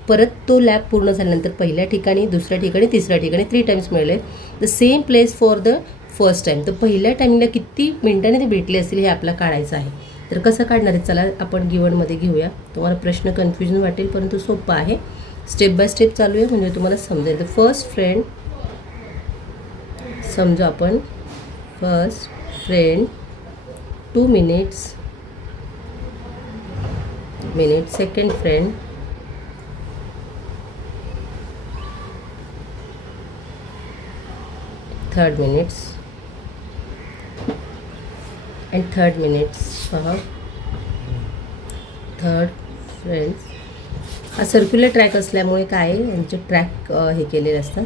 परत तो लॅप पूर्ण झाल्यानंतर पहिल्या ठिकाणी, दुसऱ्या ठिकाणी, तिसऱ्या ठिकाणी 3 टाइम्स मिळले. The same place for the first time. तर पहिल्या टायमिंगला किती मिनिटांनी ते भेटले असतील हे आपल्याला काढायचं आहे. तर कसं काढणार आहे, चला आपण गिवनमध्ये घेऊया. तुम्हाला प्रश्न कन्फ्युजन वाटेल परंतु सोपं आहे. स्टेप बाय स्टेप चालू आहे म्हणजे तुम्हाला समजेल. द फर्स्ट फ्रेंड समजा आपण, first friend 2 minutes, second friend 3rd minutes and 3rd minutes. पहा, थर्ड फ्रेंड्स. हा सर्क्युलर ट्रॅक असल्यामुळे काय यांचे ट्रॅक हे केलेले असतात.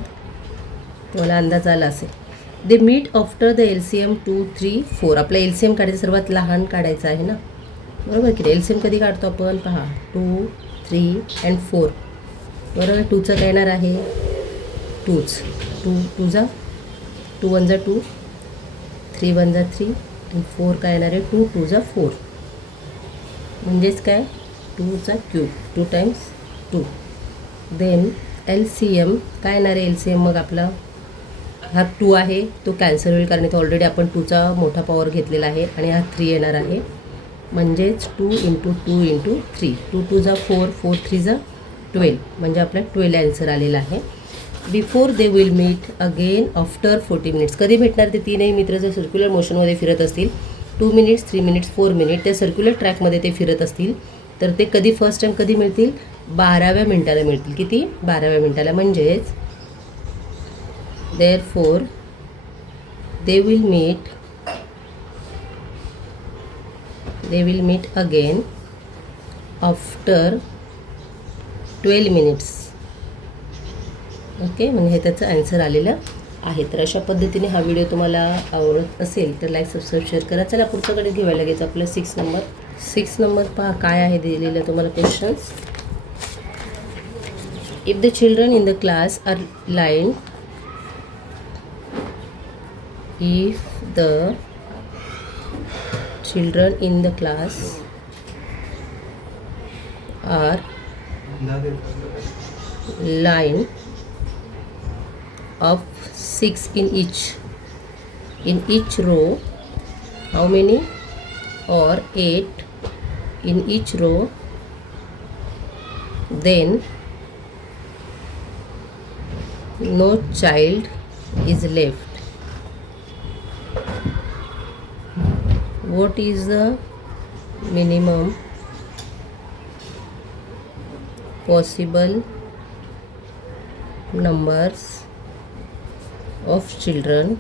तुम्हाला अंदाज आला असेल. They meet after the LCM 2, 3, 4. आपला LCM काढायचं सर्वात लहान काढायचं आहे ना, बरोबर की नाही. LCM कधी काढतो आपण, पहा 2, 3 and 4 बरोबर. 2चं काय येणार आहे, 2च. 2 1 2, 3 1 3 आणि 4 काय येणार आहे, 2 2 4. म्हणजेच काय, 2चा क्यूब, 2 टाइम्स 2. देन LCM काय येणार आहे, LCM मग आपला हा 2 आहे तो कॅन्सल होईल कारण इथे ऑलरेडी आपण 2चा मोठा पॉवर घेतलेला आहे आणि हा 3 येणार आहे. म्हणजेच 2 × 2 × 3. 2 2 4, 4 3 12. म्हणजे आपला 12 आन्सर आलेला आहे. Before they will meet again after 40 minutes. कधी भेटणार ते तीनही मित्र जर सर्क्युलर मोशनमध्ये फिरत असतील, 2 मिनिट्स, 3 मिनिट्स, 4 मिनिट त्या सर्क्युलर ट्रॅकमध्ये ते फिरत असतील, तर ते कधी फर्स्ट टाईम कधी मिळतील? 12व्या मिनिटाला मिळतील. किती? 12व्या मिनिटाला. म्हणजेच therefore they will meet again after 12 minutes. Okay, म्हणजे हे त्याचं आन्सर आलेलं आहे. तर अशा पद्धतीने हा व्हिडिओ तुम्हाला आवडत असेल तर लाईक, सबस्क्राईब, शेअर करा. चला पुढच्याकडे घेऊया लगेच आपलं 6 नंबर पहा काय आहे दिलेलं तुम्हाला questions. If the children in the class are line, if the children in the class are line of 6 in each row, how many? Or 8 in each row, then no child is left. What is the minimum possible numbers of children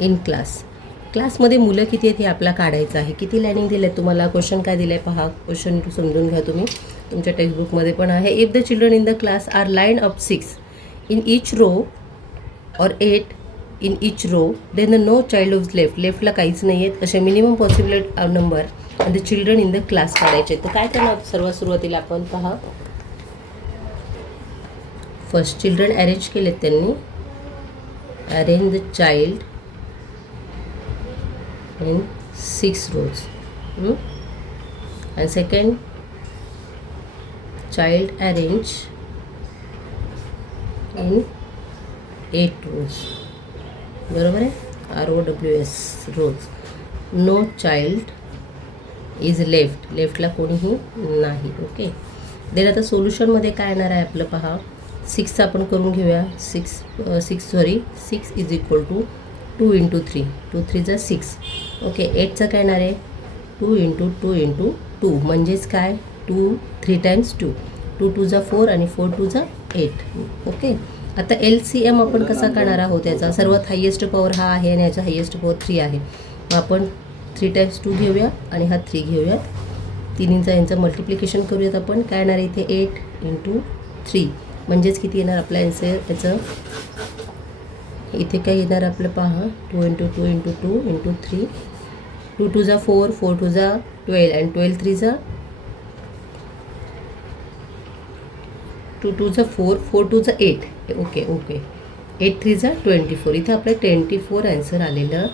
in class? क्लासमध्ये मुलं किती आहेत हे आपल्याला काढायचं आहे. किती lining दिले आहेत तुम्हाला? क्वेश्चन काय दिलं आहे पहा. क्वेश्चन समजून घ्या तुम्ही, तुमच्या टेक्स्टबुकमध्ये पण आहे. If the children in the class are line of 6 in each row or 8 in each row, then no child is left. लेफ्टला काहीच नाही आहेत. असे मिनिमम पॉसिबल नंबर आणि the children in the class काढायचे. तर काय करणार सर्वात सुरुवातीला आपण पहा. फर्स्ट चिल्ड्रन अरेंज केलेत त्यांनी. Arrange the child in 6 rows. आणि second child arrange in 8 rows. बरोबर आहे. ROWS rows. No child is left. लेफ्टला कोणीही नाही. ओके. देन आता सोल्युशनमध्ये काय येणार आहे आपलं पहा. 6चं आपण करून घेऊया. 6 इज इक्वल टू 2 × 3. 2 3 = 6. ओके. 8चं काय येणार आहे? 2 × 2 × 2 म्हणजेच काय? 2 3 टाइम्स 2. 2 2 = 4 आणि 4 2 = 8. ओके. आता LCM आपण कसा करणार आहोत याचा. सर्वात हायेस्ट पॉवर हा आहे आणि याचा हायेस्ट पॉवर 3 आहे. मग आपण 3 टाइम्स 2 घेऊया आणि हा 3 घेऊयात. तिन्हींचा यांचं मल्टिप्लिकेशन करूयात आपण. काय येणार इथे? 8 × 3 म्हणजेच किती येणार आपला आन्सर याचं. इथे काय येणार आपलं पहा. 2 × 2 × 2 × 3. 2 2 = 4, 4 2 = 12 आणि 12 3 = 2 2 = 4, 4 2 = 8. ओके. 8 3 = 24. इथे आपलं 24 आन्सर आलेलं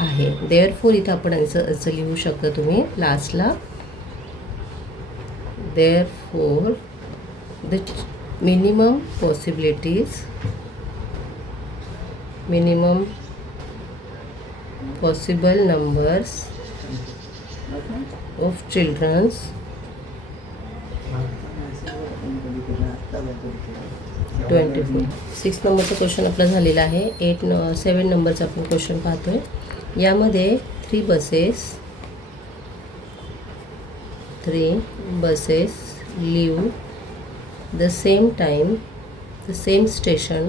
आहे. देअरफोर इथं आपण आन्सर असं लिहू शकता तुम्ही लास्टला. Therefore the minimum possible numbers of children 24. 6 नंबरचं क्वेश्चन आपला झालेला आहे. 7 नंबरचा आपण क्वेश्चन पाहतोय. यामध्ये 3 buses leave the same time, the same station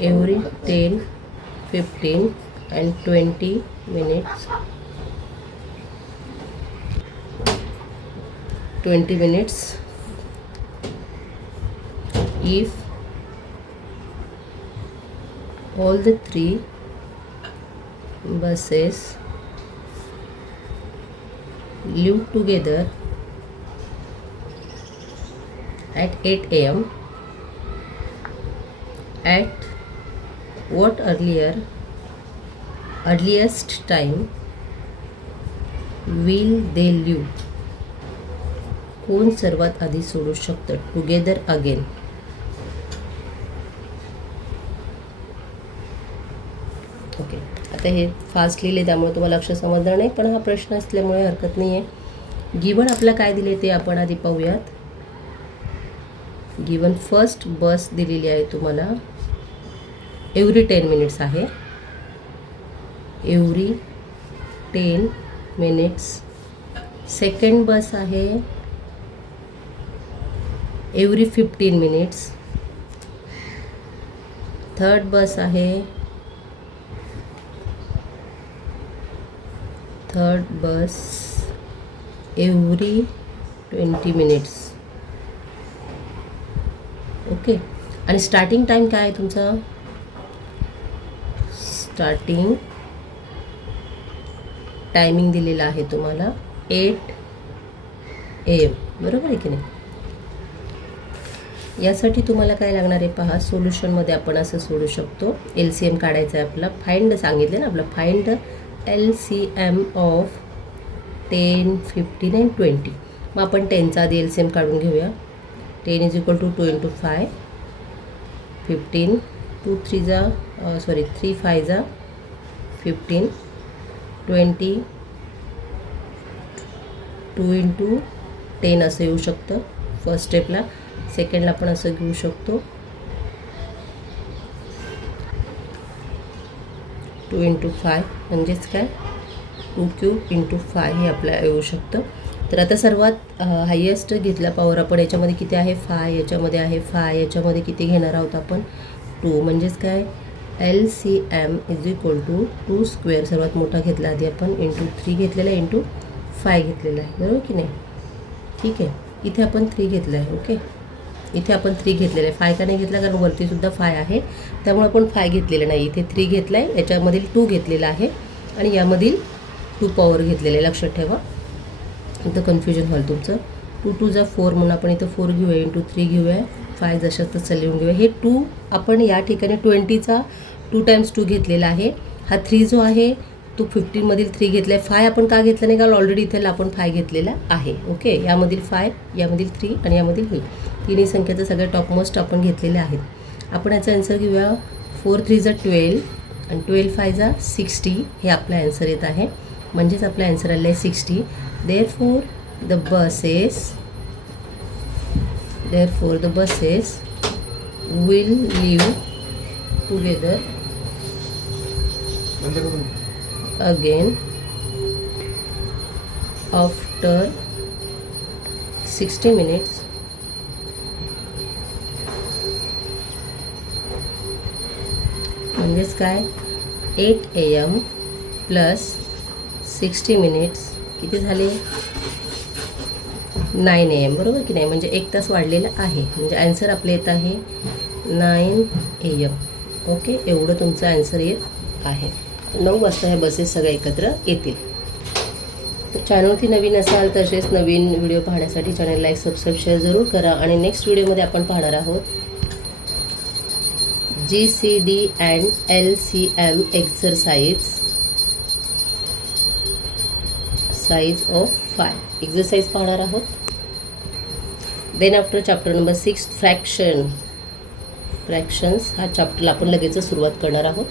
every 10, 15 and 20 minutes. 20 minutes. If all the 3 buses live together at 8 a.m. at what earliest time will they live? कोण सर्वात आधी सोडू शकतं? Together again. ओके. आता हे fast लिहिले त्यामुळे तुम्हाला लक्ष समजणार नाही, पण हा प्रश्न असल्यामुळे हरकत नाही आहे. गिवन आपला काय दिले ते आपण आधी पाहूयात. गिवन फर्स्ट बस दिलेली आहे तुम्हाला एव्हरी 10 मिनिट्स आहे. Every 10 minutes. सेकंड बस आहे एव्हरी 15 मिनिट्स. थर्ड बस आहे एव्हरी 20 मिनिट्स. ओके. आणि स्टार्टिंग टाईम काय आहे तुमचा? स्टार्टिंग टायमिंग दिलेला आहे तुम्हाला 8 AM. बरोबर आहे की नाही? यासाठी तुम्हाला काय लागणार आहे पहा. सोल्युशनमध्ये आपण असं सोडू शकतो. LCM काढायचं आहे आपला. फाइंड सांगितलं ना आपलं. Find LCM of 10, 15 and 20. मग आपण 10चा आधी LCM काढून घेऊया. 10 = 2 × 5. 15 3 5 15. 20 2 × 10 असं येऊ शकतं फर्स्ट स्टेपला. सेकंडला पण असं घेऊ शकतो 2 × 5 म्हणजेच काय 2³ × 5 हे आपल्याला येऊ शकतं. तर आता सर्वात हायेस्ट घेतला पॉवर आपण. याच्यामध्ये किती आहे 5, याच्यामध्ये आहे 5, याच्यामध्ये किती घेणार आहोत आपण 2. म्हणजेच काय LCM = 2² सर्वात मोठा घेतला आधी आपण × 3 घेतलेला आहे × 5 घेतलेला आहे. बरोबर की नाही? ठीक आहे. इथे आपण 3 घेतलं आहे. ओके. इथे आपण 3 घेतलेलं आहे. 5 का नाही घेतला कारण वरतीसुद्धा 5 आहे त्यामुळे आपण 5 घेतलेलं नाही. इथे 3 घेतलं आहे. याच्यामधील 2 घेतलेला आहे आणि यामधील 2 पॉवर घेतलेलं आहे. लक्षात ठेवा. इथं कन्फ्युजन व्हाल तुमचं. 2 × 2 = 4 म्हणून आपण इथं 4 घेऊया × 3 घेऊया. 5 जशाच तसं लिहून घेऊया. हे 2 आपण या ठिकाणी 20चा 2 × 2 घेतलेला आहे. हा 3 जो आहे तो 15मधील 3 घेतला आहे. 5 आपण का घेतला नाही कारण ऑलरेडी इथे आपण 5 घेतलेला आहे. ओके. यामधील 5, यामधील 3 आणि यामधील हे तिन्ही संख्येचं सगळ्या टॉपमोस्ट आपण घेतलेले आहेत. आपण याचा आन्सर घेऊया. 4 × 3 = 12 आणि 12 × 5 = 60 हे आपला आन्सर येत आहे. म्हणजेच आपला आन्सर आला आहे 60. Therefore the buses will leave together again after 60 minutes म्हणजेच काय 8 AM + 60 मिनिट्स किती झाले 9 AM. बरोबर की नाही? म्हणजे 1 तास वाढलेला आहे. म्हणजे आन्सर आपलं येत आहे 9 AM. ओके. एवढं तुमचं आन्सर येत आहे. 9 वाजता ह्या बसेस सगळ्या एकत्र येतील. तर चॅनलवरती नवीन असाल तसेच नवीन व्हिडिओ पाहण्यासाठी चॅनल लाईक सबस्क्राईब शेअर जरूर करा. आणि नेक्स्ट व्हिडिओमध्ये आपण पाहणार आहोत GCD and LCM exercise of 5 exercise पाहणार आहोत. Then after chapter number 6 fractions हा चॅप्टरला आपण लगेच सुरुवात करणार आहोत.